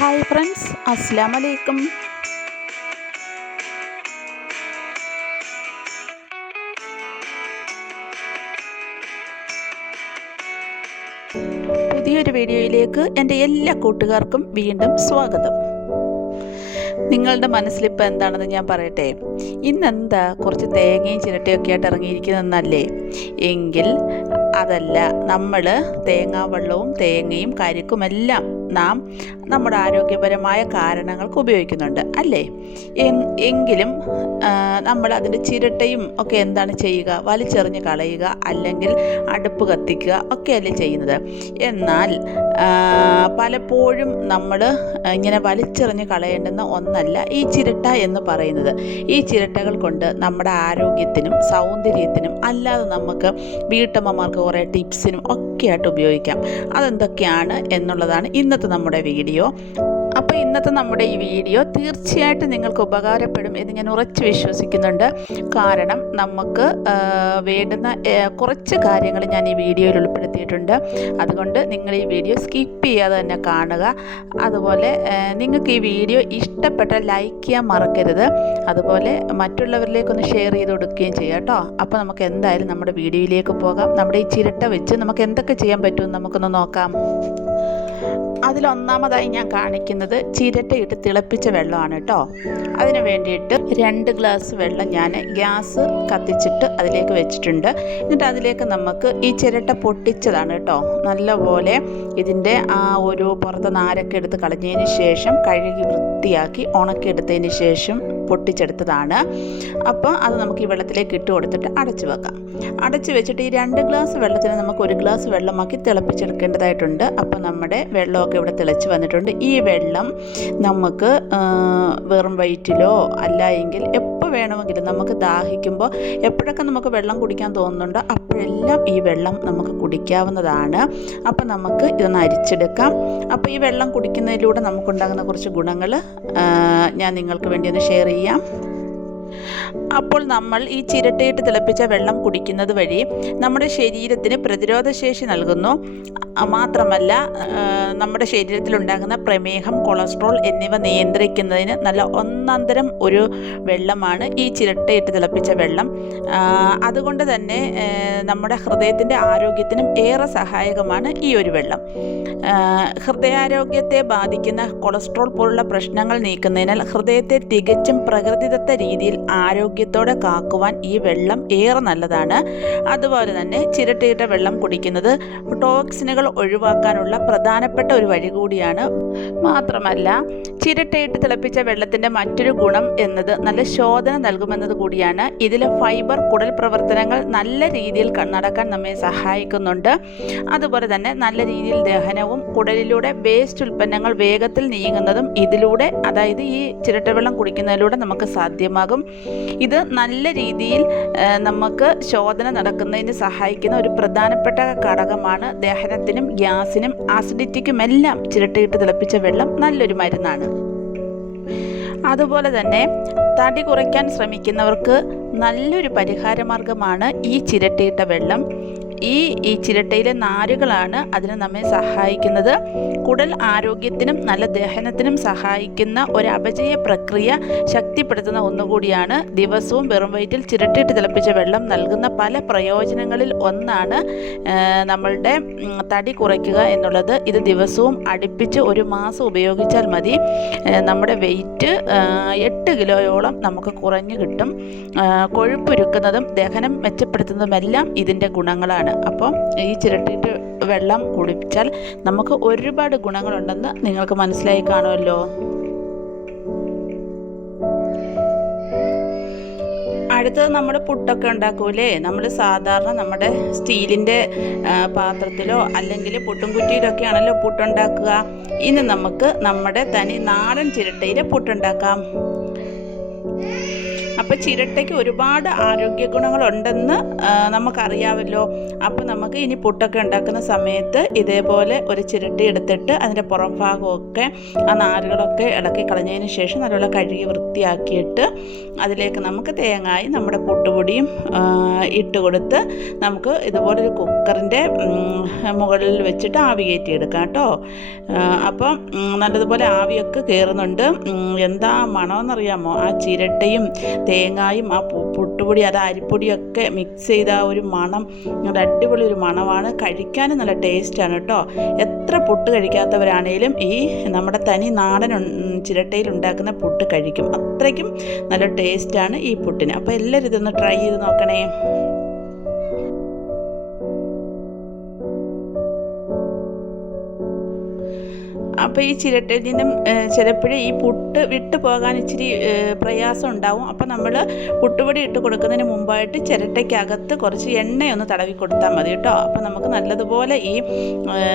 Hi friends അസ്സാം വലൈക്കും പുതിയൊരു വീഡിയോയിലേക്ക് എന്റെ എല്ലാ കൂട്ടുകാർക്കും വീണ്ടും സ്വാഗതം. നിങ്ങളുടെ മനസ്സിലിപ്പോൾ എന്താണെന്ന് ഞാൻ പറയട്ടെ? ഇന്നെന്താ കുറച്ച് തേങ്ങയും ചിരട്ടയൊക്കെ ആയിട്ട് ഇറങ്ങിയിരിക്കുന്നതെന്നല്ലേ എങ്കിൽ അതല്ല നമ്മൾ തേങ്ങാവെള്ളവും തേങ്ങയും കരിക്കുമെല്ലാം നാം നമ്മുടെ ആരോഗ്യപരമായ കാരണങ്ങൾക്ക് ഉപയോഗിക്കുന്നുണ്ട് അല്ലേ? എങ്കിലും നമ്മൾ അതിന്റെ ചിരട്ടയും ഒക്കെ എന്താണ് ചെയ്യുക? വലിച്ചെറിഞ്ഞ് കളയുക അല്ലെങ്കിൽ അടുപ്പ് കത്തിക്കുക ഒക്കെയല്ലേ ചെയ്യുന്നത്. എന്നാൽ പലപ്പോഴും നമ്മൾ ഇങ്ങനെ വലിച്ചെറിഞ്ഞ് കളയേണ്ടുന്ന ഒന്നല്ല ഈ ചിരട്ട എന്ന് പറയുന്നത്. ഈ ചിരട്ടകൾ കൊണ്ട് നമ്മുടെ ആരോഗ്യത്തിനും സൗന്ദര്യത്തിനും അല്ലാതെ നമുക്ക് വീട്ടമ്മമാർക്ക് കുറേ ടിപ്സിനും ഒക്കെ ആയിട്ട് ഉപയോഗിക്കാം. അതെന്തൊക്കെയാണ് എന്നുള്ളതാണ് ഇന്നത്തെ നമ്മുടെ വീഡിയോ. അപ്പോൾ ഇന്നത്തെ നമ്മുടെ ഈ വീഡിയോ തീർച്ചയായിട്ടും നിങ്ങൾക്ക് ഉപകാരപ്പെടും എന്ന് ഞാൻ ഉറച്ചു വിശ്വസിക്കുന്നുണ്ട്. കാരണം നമുക്ക് വേണ്ടുന്ന കുറച്ച് കാര്യങ്ങൾ ഞാൻ ഈ വീഡിയോയിൽ ഉൾപ്പെടുത്തിയിട്ടുണ്ട്. അതുകൊണ്ട് നിങ്ങൾ ഈ വീഡിയോ സ്കിപ്പ് ചെയ്യാതെ തന്നെ കാണുക. അതുപോലെ നിങ്ങൾക്ക് ഈ വീഡിയോ ഇഷ്ടപ്പെട്ട ലൈക്ക് ചെയ്യാൻ മറക്കരുത്. അതുപോലെ മറ്റുള്ളവരിലേക്കൊന്ന് ഷെയർ ചെയ്ത് കൊടുക്കുകയും ചെയ്യാം കേട്ടോ. അപ്പോൾ നമുക്ക് എന്തായാലും നമ്മുടെ വീഡിയോയിലേക്ക് പോകാം. നമ്മുടെ ഈ ചിരട്ട വെച്ച് നമുക്ക് എന്തൊക്കെ ചെയ്യാൻ പറ്റുമെന്ന് നമുക്കൊന്ന് നോക്കാം. അതിലൊന്നാമതായി ഞാൻ കാണിക്കുന്നത് ചിരട്ടയിട്ട് തിളപ്പിച്ച വെള്ളമാണ് കേട്ടോ. അതിന് വേണ്ടിയിട്ട് രണ്ട് ഗ്ലാസ് വെള്ളം ഞാൻ ഗ്യാസ് കത്തിച്ചിട്ട് അതിലേക്ക് വെച്ചിട്ടുണ്ട്. എന്നിട്ട് അതിലേക്ക് നമുക്ക് ഈ ചിരട്ട പൊട്ടിച്ചതാണ് കേട്ടോ. നല്ലപോലെ ഇതിന്റെ ആ ഒരു പുറത്ത് നാരൊക്കെ എടുത്ത് കളഞ്ഞതിന് ശേഷം കഴുകി വൃത്തിയാക്കി ഉണക്കിയെടുത്തതിന് ശേഷം പൊട്ടിച്ചെടുത്തതാണ്. അപ്പോൾ അത് നമുക്ക് ഈ വെള്ളത്തിലേക്ക് ഇട്ട് കൊടുത്തിട്ട് അടച്ചു വെക്കാം. അടച്ചു വെച്ചിട്ട് ഈ രണ്ട് ഗ്ലാസ് വെള്ളത്തിന് നമുക്ക് ഒരു ഗ്ലാസ് വെള്ളമാക്കി തിളപ്പിച്ചെടുക്കേണ്ടതായിട്ടുണ്ട്. അപ്പോൾ നമ്മുടെ വെള്ളമൊക്കെ ഇവിടെ തിളച്ച് വന്നിട്ടുണ്ട്. ഈ വെള്ളം നമുക്ക് വെറും വയറ്റിലോ അല്ല എങ്കിൽ എപ്പോൾ വേണമെങ്കിലും നമുക്ക് ദാഹിക്കുമ്പോൾ എപ്പോഴൊക്കെ നമുക്ക് വെള്ളം കുടിക്കാൻ തോന്നുന്നുണ്ടോ അപ്പോഴെല്ലാം ഈ വെള്ളം നമുക്ക് കുടിക്കാവുന്നതാണ്. അപ്പോൾ നമുക്ക് ഇതൊന്ന് അരിച്ചെടുക്കാം. അപ്പോൾ ഈ വെള്ളം കുടിക്കുന്നതിലൂടെ നമുക്കുണ്ടാകുന്ന കുറച്ച് ഗുണങ്ങൾ ഞാൻ നിങ്ങൾക്ക് വേണ്ടി ഒന്ന് ഷെയർ ചെയ്യാം. അപ്പോൾ നമ്മൾ ഈ ചിരട്ടയിട്ട് തിളപ്പിച്ച വെള്ളം കുടിക്കുന്നത് വഴി നമ്മുടെ ശരീരത്തിന് പ്രതിരോധശേഷി നൽകുന്നു. മാത്രമല്ല നമ്മുടെ ശരീരത്തിലുണ്ടാകുന്ന പ്രമേഹം കൊളസ്ട്രോൾ എന്നിവ നിയന്ത്രിക്കുന്നതിന് നല്ല ഒന്നാന്തരം ഒരു വെള്ളമാണ് ഈ ചിരട്ടയിട്ട് തിളപ്പിച്ച വെള്ളം. അതുകൊണ്ട് തന്നെ നമ്മുടെ ഹൃദയത്തിന്റെ ആരോഗ്യത്തിനും ഏറെ സഹായകമാണ് ഈ ഒരു വെള്ളം. ഹൃദയാരോഗ്യത്തെ ബാധിക്കുന്ന കൊളസ്ട്രോൾ പോലുള്ള പ്രശ്നങ്ങൾ നീക്കുന്നതിനാൽ ഹൃദയത്തെ തികച്ചും പ്രകൃതിദത്ത രീതിയിൽ ആരോഗ്യത്തോടെ കാക്കുവാൻ ഈ വെള്ളം ഏറെ നല്ലതാണ്. അതുപോലെ തന്നെ ചിരട്ടയിട്ട വെള്ളം കുടിക്കുന്നത് ടോക്സിനുകൾ ഒഴിവാക്കാനുള്ള പ്രധാനപ്പെട്ട ഒരു വഴി കൂടിയാണ്. മാത്രമല്ല ചിരട്ടയിട്ട് തിളപ്പിച്ച വെള്ളത്തിന്റെ മറ്റൊരു ഗുണം എന്നത് നല്ല ശോധന നൽകുമെന്നത് കൂടിയാണ്. ഇതിലെ ഫൈബർ കുടൽ പ്രവർത്തനങ്ങൾ നല്ല രീതിയിൽ നടക്കാൻ നമ്മെ സഹായിക്കുന്നുണ്ട്. അതുപോലെ തന്നെ നല്ല രീതിയിൽ ദഹനവും കുടലിലൂടെ വേസ്റ്റ് ഉൽപ്പന്നങ്ങൾ വേഗത്തിൽ നീങ്ങുന്നതും ഇതിലൂടെ അതായത് ഈ ചിരട്ടവെള്ളം കുടിക്കുന്നതിലൂടെ നമുക്ക് സാധ്യമാകും. ഇത് നല്ല രീതിയിൽ നമുക്ക് ശോധന നടക്കുന്നതിന് സഹായിക്കുന്ന ഒരു പ്രധാനപ്പെട്ട ഘടകമാണ് ദഹനത്തിനും ഗ്യാസിനും ആസിഡിറ്റിക്കുമെല്ലാം ചിരട്ടയിട്ട് തിളപ്പിച്ച വെള്ളം നല്ലൊരു മരുന്നാണ്. അതുപോലെ തന്നെ തടി കുറയ്ക്കാൻ ശ്രമിക്കുന്നവർക്ക് നല്ലൊരു പരിഹാരമാർഗമാണ് ഈ ചിരട്ടയിട്ട വെള്ളം. ഈ ഈ ചിരട്ടയിലെ നാരുകളാണ് അതിന് നമ്മെ സഹായിക്കുന്നത്. കുടൽ ആരോഗ്യത്തിനും നല്ല ദഹനത്തിനും സഹായിക്കുന്ന ഒരു അപചയ പ്രക്രിയ ശക്തിപ്പെടുത്തുന്ന ഒന്നുകൂടിയാണ് ദിവസവും വെറും വയറ്റിൽ ചിരട്ടയിട്ട് തിളപ്പിച്ച വെള്ളം നൽകുന്ന പല പ്രയോജനങ്ങളിൽ ഒന്നാണ് നമ്മളുടെ തടി കുറയ്ക്കുക എന്നുള്ളത്. ഇത് ദിവസവും അടുപ്പിച്ച് ഒരു മാസം ഉപയോഗിച്ചാൽ മതി. നമ്മുടെ വെയിറ്റ് എട്ട് കിലോയോളം നമുക്ക് കുറഞ്ഞു കിട്ടും. കൊഴുപ്പുരുക്കുന്നതും ദഹനം മെച്ചപ്പെടുത്തുന്നതുമെല്ലാം ഇതിന്റെ ഗുണങ്ങളാണ്. അപ്പം ഈ ചിരട്ടിയിട്ട് വെള്ളം കുടിച്ചാൽ നമുക്ക് ഒരുപാട് ഗുണങ്ങളുണ്ടെന്ന് നിങ്ങൾക്ക് മനസ്സിലായി കാണുമല്ലോ. അടുത്തത് നമ്മൾ പുട്ടൊക്കെ ഉണ്ടാക്കൂലേ? നമ്മൾ സാധാരണ നമ്മുടെ സ്റ്റീലിന്റെ പാത്രത്തിലോ അല്ലെങ്കിൽ പുട്ടും കുറ്റിയിലൊക്കെ ആണല്ലോ പുട്ടുണ്ടാക്കുക. ഇനി നമുക്ക് നമ്മുടെ തനി നാടൻ ചിരട്ടയിൽ പുട്ടുണ്ടാക്കാം. അപ്പോൾ ചിരട്ടയ്ക്ക് ഒരുപാട് ആരോഗ്യ ഗുണങ്ങളുണ്ടെന്ന് നമുക്കറിയാമല്ലോ. അപ്പോൾ നമുക്ക് ഇനി പുട്ടൊക്കെ ഉണ്ടാക്കുന്ന സമയത്ത് ഇതേപോലെ ഒരു ചിരട്ട എടുത്തിട്ട് അതിന്റെ പുറം ഭാഗമൊക്കെ ആ നാരുകളൊക്കെ ഇളക്കി കളഞ്ഞതിന് ശേഷം നല്ലപോലെ കഴുകി വൃത്തിയാക്കിയിട്ട് അതിലേക്ക് നമുക്ക് തേങ്ങായി നമ്മുടെ പുട്ടുപൊടിയും ഇട്ട് കൊടുത്ത് നമുക്ക് ഇതുപോലെ ഒരു കുക്കറിന്റെ മുകളിൽ വെച്ചിട്ട് ആവി കയറ്റി എടുക്കാം കേട്ടോ അപ്പം നല്ലതുപോലെ ആവിയൊക്കെ കയറുന്നുണ്ട് എന്താ മണമെന്നറിയാമോ ആ ചിരട്ടയും തേങ്ങായും ആ പുട്ടുപൊടി അത് അരിപ്പൊടിയൊക്കെ മിക്സ് ചെയ്ത ആ ഒരു മണം അത് അടിപൊളി ഒരു മണമാണ്. കഴിക്കാനും നല്ല ടേസ്റ്റാണ് കേട്ടോ എത്ര പുട്ട് കഴിക്കാത്തവരാണേലും ഈ നമ്മുടെ തനി നാടൻ ചിരട്ടയിൽ ഉണ്ടാക്കുന്ന പുട്ട് കഴിക്കും. അത്രയ്ക്കും നല്ല ടേസ്റ്റാണ് ഈ പുട്ടിന്. അപ്പോൾ എല്ലാവരും ഇതൊന്ന് ട്രൈ ചെയ്ത് നോക്കണേ. അപ്പോൾ ഈ ചിരട്ടയിൽ നിന്നും ചിലപ്പോഴേ ഈ പുട്ട് വിട്ടു പോകാൻ ഇച്ചിരി പ്രയാസം ഉണ്ടാവും. അപ്പോൾ നമ്മൾ പുട്ടുപൊടി ഇട്ട് കൊടുക്കുന്നതിന് മുമ്പായിട്ട് ചിരട്ടയ്ക്കകത്ത് കുറച്ച് എണ്ണയൊന്ന് തടവി കൊടുത്താൽ മതി കേട്ടോ. അപ്പോൾ നമുക്ക് നല്ലതുപോലെ ഈ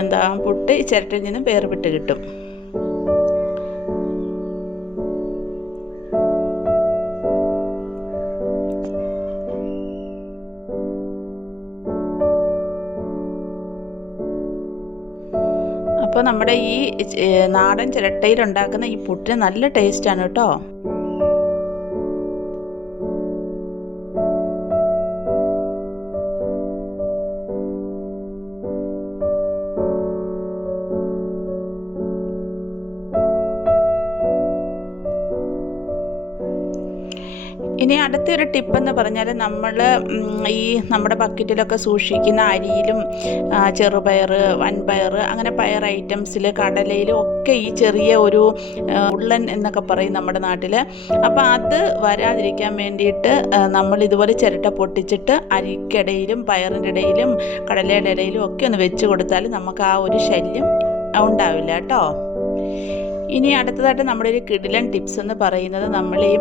എന്താ പുട്ട് ഈ ചിരട്ടയിൽ നിന്നും വേർപെട്ട് കിട്ടും. അപ്പോൾ നമ്മുടെ ഈ നാടൻ ചിരട്ടയിൽ ഉണ്ടാക്കുന്ന ഈ പുട്ടിന് നല്ല ടേസ്റ്റാണ് കേട്ടോ. ഇനി അടുത്തൊരു ടിപ്പ് എന്ന് പറഞ്ഞാൽ നമ്മൾ ഈ നമ്മുടെ ബക്കറ്റിലൊക്കെ സൂക്ഷിക്കുന്ന അരിയിലും ചെറുപയർ വൻപയർ അങ്ങനെ പയർ ഐറ്റംസിൽ കടലയിലും ഒക്കെ ഈ ചെറിയ ഒരു ഉള്ളൻ എന്നൊക്കെ പറയും നമ്മുടെ നാട്ടിൽ അപ്പോൾ അത് വരാതിരിക്കാൻ വേണ്ടിയിട്ട് നമ്മൾ ഇതുപോലെ ചിരട്ട പൊട്ടിച്ചിട്ട് അരിക്കിടയിലും പയറിന്റെ ഇടയിലും കടലയുടെ ഇടയിലും ഒക്കെ ഒന്ന് വെച്ച് കൊടുത്താൽ നമുക്ക് ആ ഒരു ശല്യം ഉണ്ടാവില്ല കേട്ടോ. ഇനി അടുത്തതായിട്ട് നമ്മുടെ ഒരു കിടിലൻ ടിപ്സ് എന്ന് പറയുന്നത് നമ്മൾ ഈ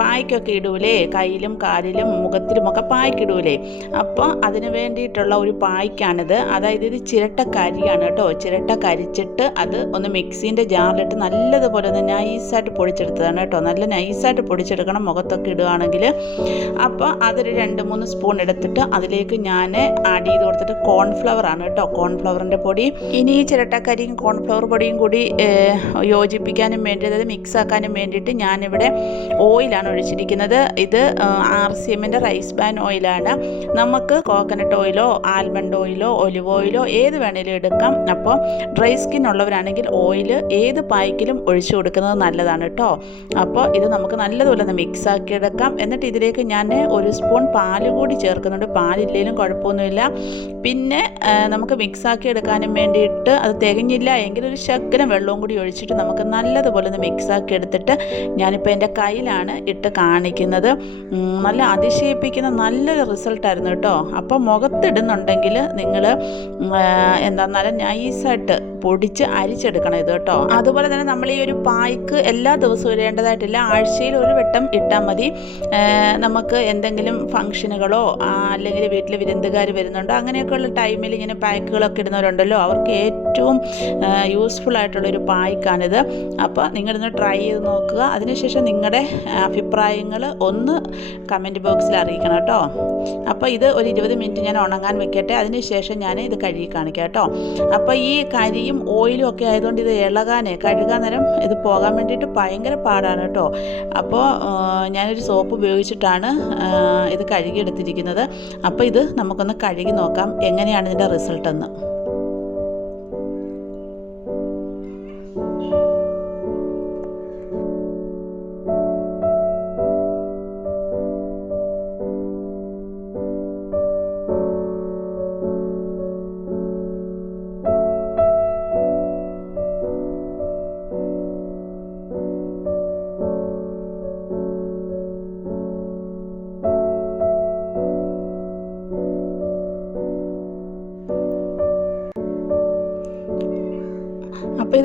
പായ്ക്കൊക്കെ ഇടൂലേ കയ്യിലും കാലിലും മുഖത്തിലുമൊക്കെ പായ്ക്കിടൂലേ. അപ്പോൾ അതിന് വേണ്ടിയിട്ടുള്ള ഒരു പായ്ക്കാണിത്. അതായത് ഇത് ചിരട്ട കരിയാണ് കേട്ടോ. ചിരട്ട കരിച്ചിട്ട് അത് ഒന്ന് മിക്സീന്റെ ജാറിലിട്ട് നല്ലതുപോലെ ഒന്ന് നൈസായിട്ട് പൊടിച്ചെടുത്തതാണ് കേട്ടോ. നല്ല നൈസായിട്ട് പൊടിച്ചെടുക്കണം മുഖത്തൊക്കെ ഇടുകയാണെങ്കിൽ അപ്പോൾ അതൊരു രണ്ട് മൂന്ന് സ്പൂൺ എടുത്തിട്ട് അതിലേക്ക് ഞാൻ ആഡ് ചെയ്ത് കൊടുത്തിട്ട് കോൺഫ്ലവർ ആണ് കേട്ടോ. കോൺഫ്ലവറിന്റെ പൊടി. ഇനി ഈ ചിരട്ടക്കരിയും കോൺഫ്ലവർ പൊടിയും കൂടി യോജിപ്പിക്കാനും വേണ്ടി അതായത് മിക്സ് ആക്കാനും വേണ്ടിയിട്ട് ഞാനിവിടെ ഓയിലാണ് ഒഴിച്ചിരിക്കുന്നത്. ഇത് ആർ സി എമ്മിന്റെ റൈസ് ബാൻ ഓയിലാണ്. നമുക്ക് കോക്കനട്ട് ഓയിലോ ആൽമണ്ട് ഓയിലോ ഒലിവ് ഓയിലോ ഏത് വേണേലും എടുക്കാം. അപ്പോൾ ഡ്രൈ സ്കിൻ ഉള്ളവരാണെങ്കിൽ ഓയിൽ ഏത് പായ്ക്കിലും ഒഴിച്ചു കൊടുക്കുന്നത് നല്ലതാണ് കേട്ടോ. അപ്പോൾ ഇത് നമുക്ക് നല്ലതുപോലെ ഒന്ന് മിക്സ് ആക്കി എടുക്കാം. എന്നിട്ട് ഇതിലേക്ക് ഞാൻ ഒരു സ്പൂൺ പാൽ കൂടി ചേർക്കുന്നുണ്ട്. പാലില്ലെങ്കിലും കുഴപ്പമൊന്നുമില്ല. പിന്നെ നമുക്ക് മിക്സ് ആക്കി എടുക്കാനും വേണ്ടിയിട്ട് അത് തികഞ്ഞില്ല. എങ്കിൽ ഒരു ശകലം വെള്ളവും കൂടി ഒഴിച്ചിട്ട് നമുക്ക് നല്ലതുപോലെ ഒന്ന് മിക്സാക്കി എടുത്തിട്ട് ഞാനിപ്പോൾ എന്റെ കയ്യിലാണ് ഇട്ട് കാണിക്കുന്നത്. നല്ല അതിശയിപ്പിക്കുന്ന നല്ലൊരു റിസൾട്ടായിരുന്നു കേട്ടോ. അപ്പോൾ മുഖത്തിടുന്നുണ്ടെങ്കിൽ നിങ്ങൾ എന്താ നല്ല നൈസായിട്ട് പൊടിച്ച് അരിച്ചെടുക്കണം ഇത് കേട്ടോ. അതുപോലെ തന്നെ നമ്മൾ ഈ ഒരു പായ്ക്ക് എല്ലാ ദിവസവും ഇടേണ്ടതായിട്ടില്ല. ആഴ്ചയിൽ ഒരു വട്ടം ഇട്ടാൽ മതി. നമുക്ക് എന്തെങ്കിലും ഫംഗ്ഷനുകളോ അല്ലെങ്കിൽ വീട്ടിൽ വിരുന്നുകാർ വരുന്നുണ്ടോ അങ്ങനെയൊക്കെയുള്ള ടൈമിൽ ഇങ്ങനെ പായ്ക്കുകളൊക്കെ ഇടുന്നവരുണ്ടല്ലോ. അവർക്ക് ഏറ്റവും യൂസ്ഫുൾ ആയിട്ടുള്ള ഒരു ആയിട്ടുള്ളൊരു പായ്ക്കാണിത് അപ്പോൾ നിങ്ങളിന്ന് ട്രൈ ചെയ്ത് നോക്കുക. അതിനുശേഷം നിങ്ങളുടെ അഭിപ്രായങ്ങൾ ഒന്ന് കമന്റ് ബോക്സിൽ അറിയിക്കണം കേട്ടോ. അപ്പോൾ ഇത് ഒരു ഇരുപത് മിനിറ്റ് ഞാൻ ഉണങ്ങാൻ വെക്കട്ടെ. അതിനുശേഷം ഞാൻ ഇത് കഴുകി കാണിക്കാം കേട്ടോ. അപ്പോൾ ഈ കരിയും ഓയിലും ഒക്കെ ആയതുകൊണ്ട് ഇത് ഇളകാനേ കഴുകാൻ നേരം ഇത് പോകാൻ വേണ്ടിയിട്ട് ഭയങ്കര പാടാണ് കേട്ടോ. അപ്പോൾ ഞാനൊരു സോപ്പ് ഉപയോഗിച്ചിട്ടാണ് ഇത് കഴുകിയെടുത്തിരിക്കുന്നത്. അപ്പോൾ ഇത് നമുക്കൊന്ന് കഴുകി നോക്കാം. എങ്ങനെയാണ് ഇതിന്റെ റിസൾട്ട്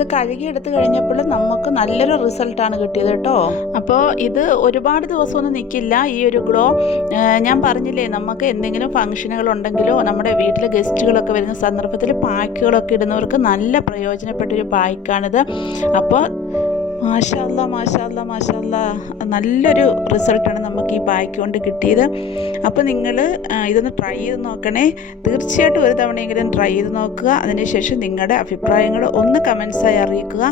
ഇത് കഴുകിയെടുത്ത് കഴിഞ്ഞപ്പോൾ നമുക്ക് നല്ലൊരു റിസൾട്ടാണ് കിട്ടിയത് കേട്ടോ. അപ്പോൾ ഇത് ഒരുപാട് ദിവസമൊന്നും നിൽക്കില്ല ഈ ഒരു ഗ്ലോ ഞാൻ പറഞ്ഞില്ലേ നമുക്ക് എന്തെങ്കിലും ഫംഗ്ഷനുകൾ ഉണ്ടെങ്കിലോ നമ്മുടെ വീട്ടിലെ ഗസ്റ്റുകളൊക്കെ വരുന്ന സന്ദർഭത്തിൽ പായ്ക്കുകളൊക്കെ ഇടുന്നവർക്ക് നല്ല പ്രയോജനപ്പെട്ടൊരു പായ്ക്കാണിത് അപ്പോൾ മാഷാല്ല മാഷാല്ല മാഷാല്ല നല്ലൊരു റിസൾട്ടാണ് നമുക്ക് ഈ പായ്ക്ക് കൊണ്ട് കിട്ടിയത്. അപ്പോൾ നിങ്ങൾ ഇതൊന്ന് ട്രൈ ചെയ്ത് നോക്കണേ. തീർച്ചയായിട്ടും ഒരു തവണയെങ്കിലും ട്രൈ ചെയ്ത് നോക്കുക. അതിനുശേഷം നിങ്ങളുടെ അഭിപ്രായങ്ങൾ ഒന്ന് കമൻസായി അറിയിക്കുക.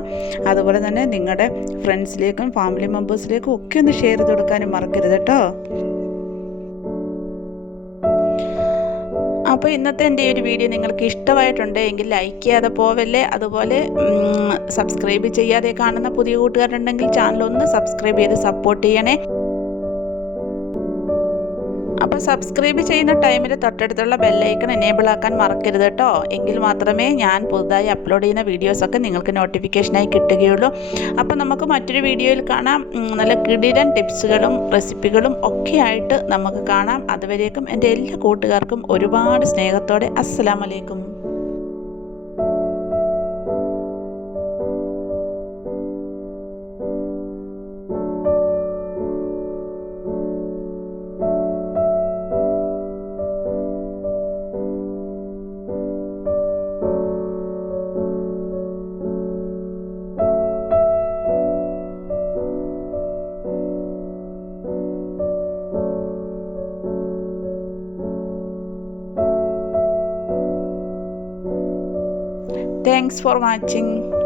അതുപോലെ തന്നെ നിങ്ങളുടെ ഫ്രണ്ട്സിലേക്കും ഫാമിലി മെമ്പേഴ്സിലേക്കും ഒക്കെ ഒന്ന് ഷെയർ ചെയ്ത് കൊടുക്കാനും മറക്കരുത് കേട്ടോ. അപ്പോൾ ഇന്നത്തെ എന്റെ ഈ ഒരു വീഡിയോ നിങ്ങൾക്ക് ഇഷ്ടമായിട്ടുണ്ട് എങ്കിൽ ലൈക്ക് ചെയ്യാതെ പോവല്ലേ? അതുപോലെ സബ്സ്ക്രൈബ് ചെയ്യാതെ കാണുന്ന പുതിയ കൂട്ടുകാരുണ്ടെങ്കിൽ ചാനൽ ഒന്ന് സബ്സ്ക്രൈബ് ചെയ്ത് സപ്പോർട്ട് ചെയ്യണേ. അപ്പോൾ സബ്സ്ക്രൈബ് ചെയ്യുന്ന ടൈമിൽ തൊട്ടടുത്തുള്ള ബെല്ലൈക്കൺ എനേബിൾ ആക്കാൻ മറക്കരുത് കേട്ടോ എങ്കിൽ മാത്രമേ ഞാൻ പുതുതായി അപ്ലോഡ് ചെയ്യുന്ന വീഡിയോസൊക്കെ നിങ്ങൾക്ക് നോട്ടിഫിക്കേഷനായി കിട്ടുകയുള്ളൂ. അപ്പോൾ നമുക്ക് മറ്റൊരു വീഡിയോയിൽ കാണാം. നല്ല കിടിലൻ ടിപ്സുകളും റെസിപ്പികളും ഒക്കെ ആയിട്ട് നമുക്ക് കാണാം. അതുവരേക്കും എന്റെ എല്ലാ കൂട്ടുകാർക്കും ഒരുപാട് സ്നേഹത്തോടെ അസ്സലാമലൈക്കും Thanks for watching.